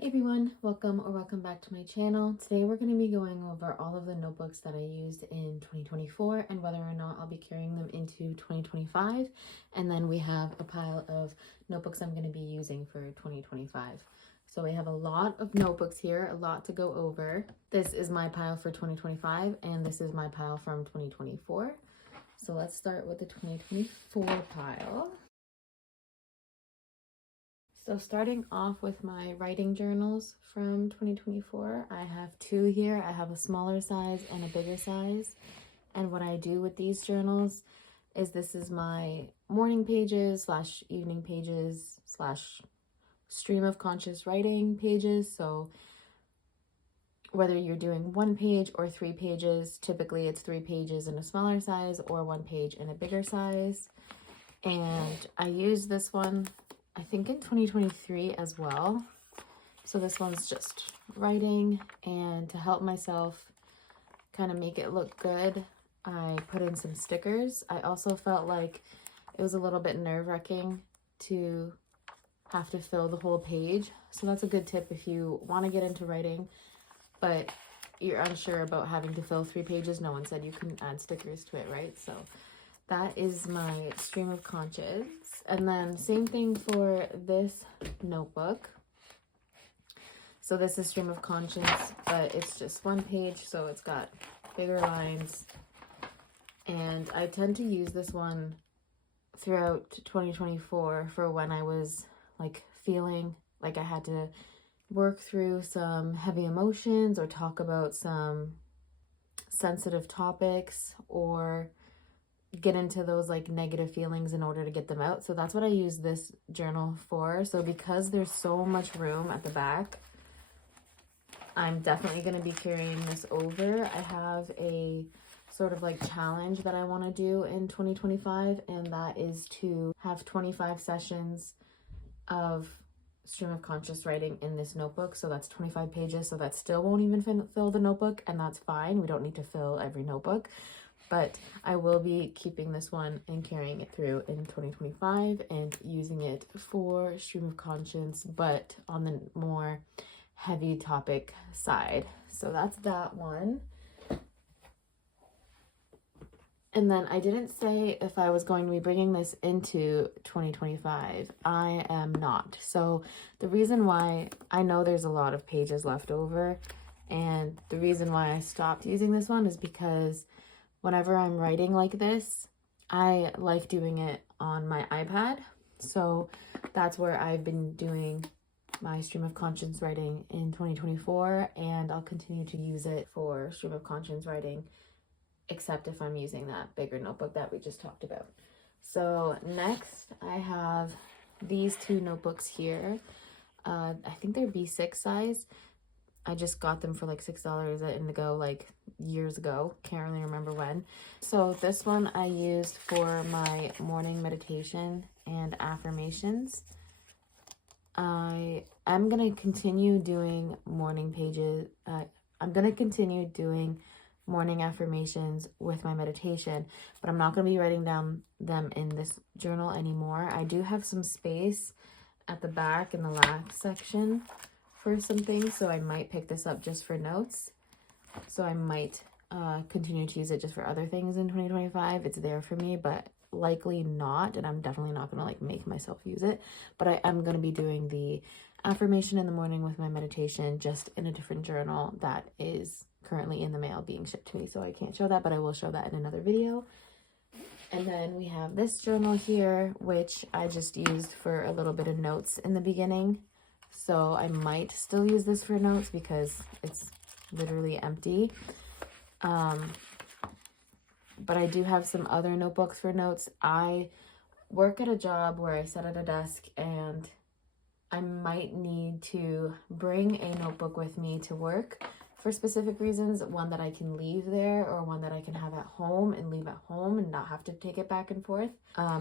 Hey everyone, welcome back to my channel. Today we're going to be going over all of the notebooks that I used in 2024 and whether or not I'll be carrying them into 2025. And then we have a pile of notebooks I'm going to be using for 2025. So we have a lot of notebooks here, a lot to go over. This is my pile for 2025 and this is my pile from 2024. So let's start with the 2024 pile. So starting off with my writing journals from 2024, I have two here. I have a smaller size and a bigger size. And what I do with these journals is this is my morning pages / evening pages / stream of conscious writing pages. So whether you're doing 1 page or 3 pages, typically it's 3 pages in a smaller size or 1 page in a bigger size. And I use this one I think in 2023 as well. So this one's just writing, and to help myself kind of make it look good, I put in some stickers. I also felt like it was a little bit nerve-wracking to have to fill the whole page. So that's a good tip if you want to get into writing, but you're unsure about having to fill 3 pages. No one said you couldn't add stickers to it, right? So that is my stream of conscious. And then same thing for this notebook. So this is stream of conscience, but it's just 1 page, so it's got bigger lines. And I tend to use this one throughout 2024 for when I was like feeling like I had to work through some heavy emotions or talk about some sensitive topics or get into those like negative feelings in order to get them out. So that's what I use this journal for. So because there's so much room at the back, I'm definitely going to be carrying this over. I have a sort of like challenge that I want to do in 2025, and that is to have 25 sessions of stream of conscious writing in this notebook. So that's 25 pages. So that still won't even fill the notebook, and that's fine. We don't need to fill every notebook. But I will be keeping this one and carrying it through in 2025 and using it for stream of conscience, but on the more heavy topic side. So that's that one. And then I didn't say if I was going to be bringing this into 2025. I am not. So the reason why, I know there's a lot of pages left over, and the reason why I stopped using this one is because whenever I'm writing like this, I like doing it on my iPad. So that's where I've been doing my stream of conscience writing in 2024, and I'll continue to use it for stream of conscience writing, except if I'm using that bigger notebook that we just talked about. So next I have these 2 notebooks here. I think they're B6 size. I just got them for like $6 at Indigo like years ago. Can't really remember when. So this one I used for my morning meditation and affirmations. I am going to continue doing morning pages. I'm going to continue doing morning affirmations with my meditation, but I'm not going to be writing down them in this journal anymore. I do have some space at the back in the last section for some things, so I might pick this up just for notes. So I might continue to use it just for other things in 2025. It's there for me, but likely not, and I'm definitely not going to like make myself use it. But I am going to be doing the affirmation in the morning with my meditation just in a different journal that is currently in the mail being shipped to me, so I can't show that, but I will show that in another video. And then we have this journal here, which I just used for a little bit of notes in the beginning. So I might still use this for notes because it's literally empty. But I do have some other notebooks for notes. I work at a job where I sit at a desk, and I might need to bring a notebook with me to work for specific reasons. One that I can leave there, or one that I can have at home and leave at home and not have to take it back and forth.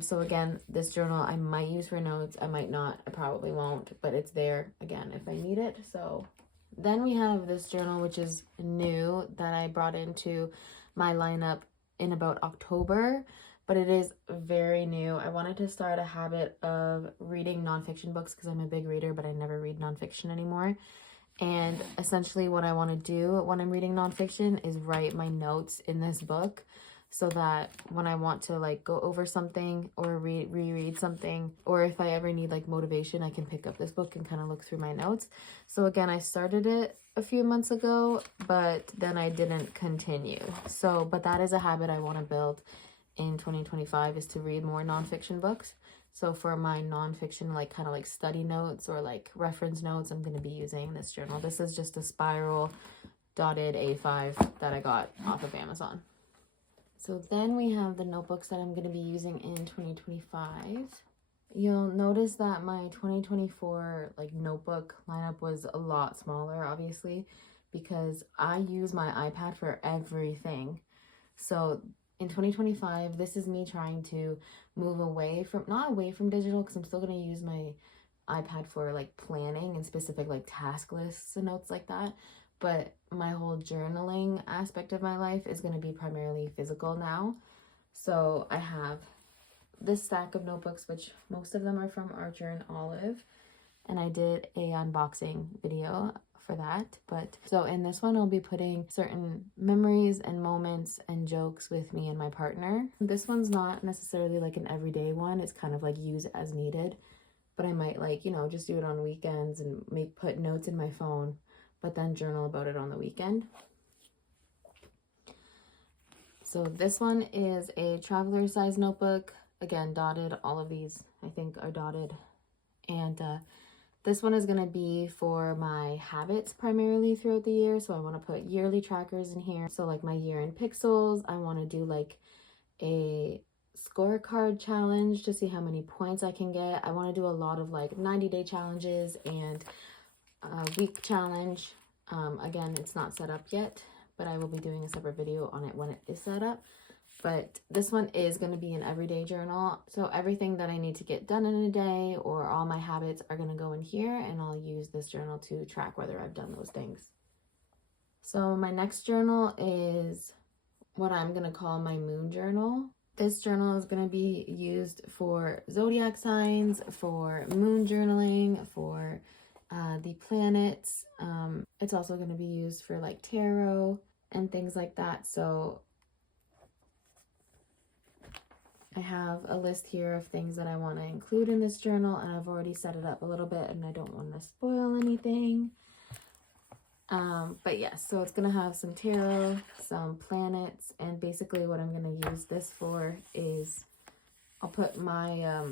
So again, this journal I might use for notes. I might not. I probably won't, but it's there again if I need it. So then we have this journal, which is new, that I brought into my lineup in about October. but it is very new. I wanted to start a habit of reading nonfiction books because I'm a big reader, but I never read nonfiction anymore. And essentially what I want to do when I'm reading nonfiction is write my notes in this book so that when I want to like go over something or reread something, or if I ever need like motivation, I can pick up this book and kind of look through my notes. So again, I started it a few months ago, but then I didn't continue. So, but that is a habit I want to build in 2025, is to read more nonfiction books. So for my nonfiction, like kind of like study notes or like reference notes, I'm going to be using this journal. This is just a spiral dotted A5 that I got off of Amazon. So then we have the notebooks that I'm going to be using in 2025. You'll notice that my 2024 like notebook lineup was a lot smaller, obviously, because I use my iPad for everything. So in 2025, this is me trying to move away from, not away from digital, because I'm still going to use my iPad for like planning and specific like task lists and notes like that. But my whole journaling aspect of my life is going to be primarily physical now. So I have this stack of notebooks, which most of them are from Archer and Olive. And I did a unboxing video for that. But so in this one, I'll be putting certain memories and moments and jokes with me and my partner. This one's not necessarily like an everyday one. It's kind of like use as needed. But I might like, you know, just do it on weekends and put notes in my phone, but then journal about it on the weekend. So this one is a traveler size notebook. Again, dotted. All of these, I think, are dotted. And this one is going to be for my habits primarily throughout the year. So I want to put yearly trackers in here. So like my year in pixels, I want to do like a scorecard challenge to see how many points I can get. I want to do a lot of like 90-day challenges and a week challenge. Again, it's not set up yet, but I will be doing a separate video on it when it is set up. But this one is going to be an everyday journal. So everything that I need to get done in a day or all my habits are going to go in here, and I'll use this journal to track whether I've done those things. So my next journal is what I'm going to call my moon journal. This journal is going to be used for zodiac signs, for moon journaling, for the planets. It's also going to be used for like tarot and things like that. So I have a list here of things that I want to include in this journal, and I've already set it up a little bit and I don't want to spoil anything. But yes, so it's going to have some tarot, some planets, and basically what I'm going to use this for is I'll put my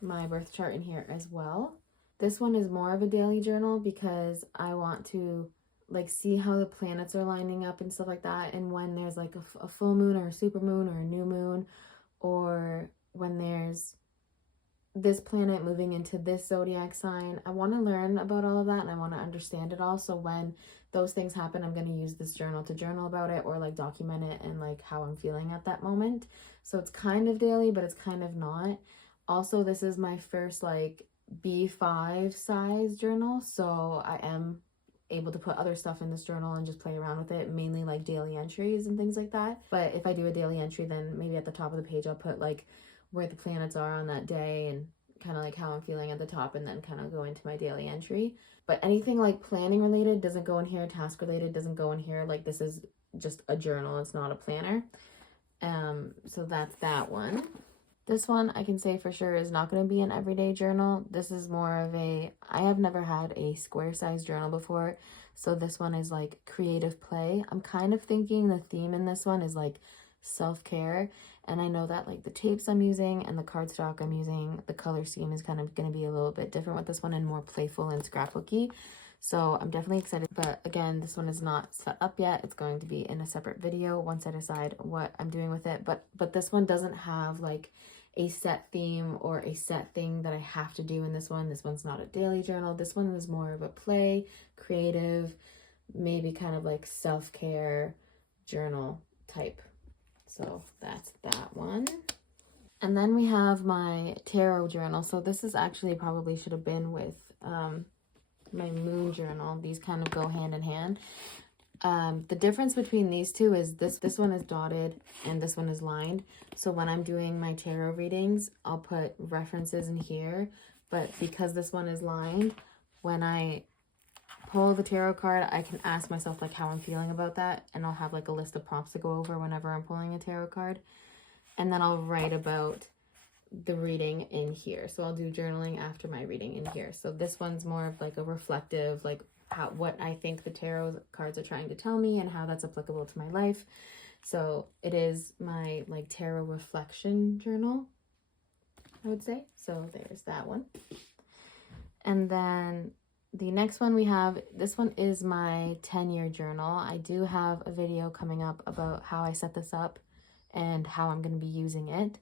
my birth chart in here as well. This one is more of a daily journal because I want to like see how the planets are lining up and stuff like that, and when there's like a full moon or a super moon or a new moon, or when there's this planet moving into this zodiac sign. I want to learn about all of that and I want to understand it all. So when those things happen, I'm going to use this journal to journal about it or like document it and like how I'm feeling at that moment. So it's kind of daily, but it's kind of not. Also, this is my first like B5 size journal. So I am able to put other stuff in this journal and just play around with it, mainly like daily entries and things like that. But if I do a daily entry, then maybe at the top of the page I'll put like where the planets are on that day and kind of like how I'm feeling at the top, and then kind of go into my daily entry. But anything like planning related doesn't go in here, task related doesn't go in here. Like this is just a journal, it's not a planner. So that's that one. This one I can say for sure is not going to be an everyday journal. This is more of a, I have never had a square size journal before. So this one is like creative play. I'm kind of thinking the theme in this one is like self-care. And I know that like the tapes I'm using and the cardstock I'm using, the color scheme is kind of going to be a little bit different with this one and more playful and scrapbooky. So I'm definitely excited. But again, this one is not set up yet. It's going to be in a separate video once I decide what I'm doing with it. But this one doesn't have like a set theme or a set thing that I have to do in this one. This one's not a daily journal. This one is more of a play, creative, maybe kind of like self-care journal type. So that's that one. And then we have my tarot journal. So this is actually probably should have been with my moon journal. These kind of go hand in hand. The difference between these two is this one is dotted and this one is lined. So when I'm doing my tarot readings, I'll put references in here. But because this one is lined, when I pull the tarot card, I can ask myself like how I'm feeling about that. And I'll have like a list of prompts to go over whenever I'm pulling a tarot card. And then I'll write about the reading in here. So I'll do journaling after my reading in here. So this one's more of like a reflective, like what I think the tarot cards are trying to tell me and how that's applicable to my life. So it is my like tarot reflection journal, I would say. So there's that one. And then the next one we have, this one is my 10-year journal. I do have a video coming up about how I set this up and how I'm going to be using it.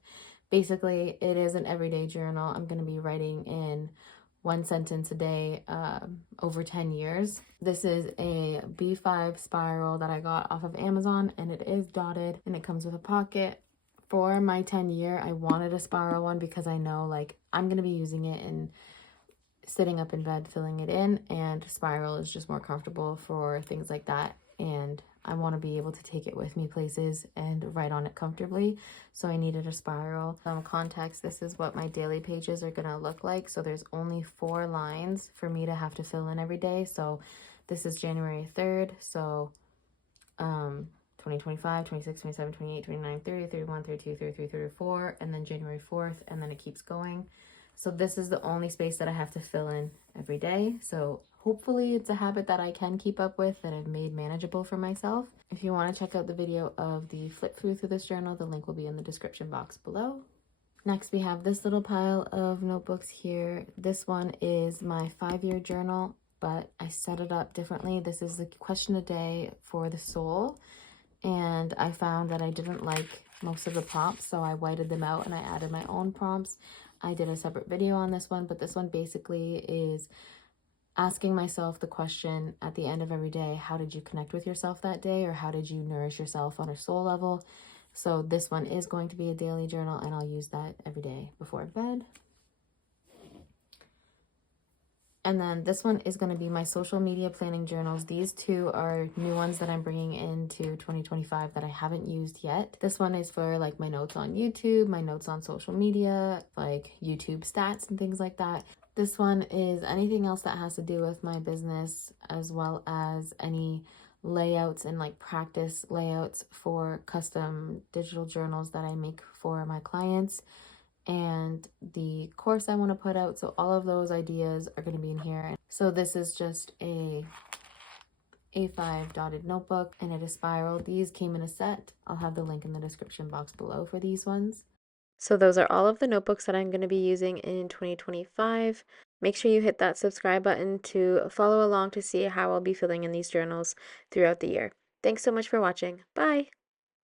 Basically, it is an everyday journal. I'm going to be writing in one sentence a day over 10 years. This is a B5 spiral that I got off of Amazon, and it is dotted and it comes with a pocket. For my 10-year, I wanted a spiral one because I know like I'm going to be using it and sitting up in bed filling it in, and spiral is just more comfortable for things like that. And I want to be able to take it with me places and write on it comfortably. So I needed a spiral. Some context, this is what my daily pages are going to look like. So there's only 4 lines for me to have to fill in every day. So this is January 3rd. So 2025, 26, 27, 28, 29, 30, 31, 32, 33, 34, and then January 4th, and then it keeps going. So this is the only space that I have to fill in every day. So hopefully it's a habit that I can keep up with, that I've made manageable for myself. If you want to check out the video of the flip through this journal, the link will be in the description box below. Next, we have this little pile of notebooks here. This one is my 5-year journal, but I set it up differently. This is the question a day for the soul. And I found that I didn't like most of the prompts, so I whited them out and I added my own prompts. I did a separate video on this one, but this one basically is asking myself the question at the end of every day, how did you connect with yourself that day, or how did you nourish yourself on a soul level? So this one is going to be a daily journal, and I'll use that every day before bed. And then this one is going to be my social media planning journals. These two are new ones that I'm bringing into 2025 that I haven't used yet. This one is for like my notes on YouTube, my notes on social media, like YouTube stats and things like that. This one is anything else that has to do with my business, as well as any layouts and like practice layouts for custom digital journals that I make for my clients, and the course I want to put out. So all of those ideas are going to be in here. So this is just a A5 dotted notebook, and it is spiral. These came in a set. I'll have the link in the description box below for these ones. So those are all of the notebooks that I'm going to be using in 2025. Make sure you hit that subscribe button to follow along to see how I'll be filling in these journals throughout the year. Thanks so much for watching. Bye!